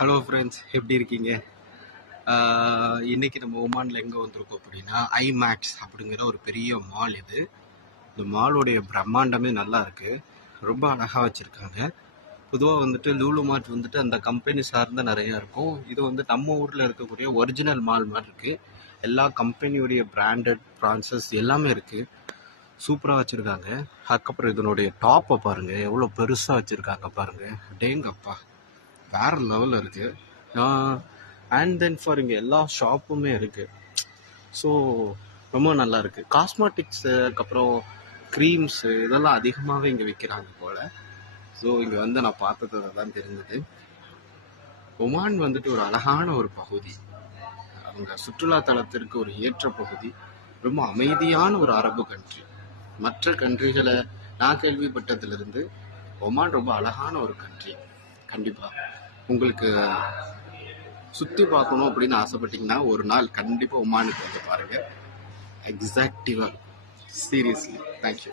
Hello friends, எப்படி இருக்கீங்க? இன்னைக்கு நம்ம ஒமானில் எங்கே வந்திருக்கோம் அப்படின்னா ஐமேக்ஸ் அப்படிங்கிற ஒரு பெரிய மால். இந்த மாலோடைய பிரம்மாண்டமே நல்லா இருக்குது. ரொம்ப அழகாக வச்சுருக்காங்க. பொதுவாக வந்துட்டு லூலு மார்ட் வந்துட்டு அந்த கம்பெனி சார்ந்த நிறையா இருக்கும். இது வந்து நம்ம ஊரில் இருக்கக்கூடிய ஒரிஜினல் மால் மாதிரி இருக்குது. எல்லா கம்பெனியுடைய பிராண்டட் பிரான்சஸ் எல்லாமே இருக்குது. சூப்பராக வச்சுருக்காங்க. அதுக்கப்புறம் இதனுடைய டாப்பை பாருங்கள், எவ்வளோ பெருசாக வச்சுருக்காங்க பாருங்கள். டேங்கப்பா, வேறு லெவலில் இருக்குது. அண்ட் தென் ஃபார் இங்கே எல்லா ஷாப்புமே இருக்குது. ஸோ ரொம்ப நல்லா இருக்குது. காஸ்மெட்டிக்ஸு, அதுக்கப்புறம் க்ரீம்ஸு இதெல்லாம் அதிகமாகவே இங்கே விற்கிறாங்க போல். ஸோ இங்கே வந்து நான் பார்த்தது தான் தெரிஞ்சது. ஒமான் வந்துட்டு ஒரு அழகான ஒரு பகுதி. அவங்க சுற்றுலாத்தலத்திற்கு ஒரு ஏற்ற பகுதி. ரொம்ப அமைதியான ஒரு அரபு கண்ட்ரி. மற்ற கண்ட்ரிகளை நான் கேள்விப்பட்டதிலிருந்து ஒமான் ரொம்ப அழகான ஒரு கண்ட்ரி. கண்டிப்பாக உங்களுக்கு சுற்றி பார்க்கணும் அப்படின்னு ஆசைப்பட்டீங்கன்னா ஒரு நாள் கண்டிப்பாக ஒமானுக்கு வந்து பாருங்கள். எக்ஸாக்டிவாக, சீரியஸ்லி. தேங்க்யூ.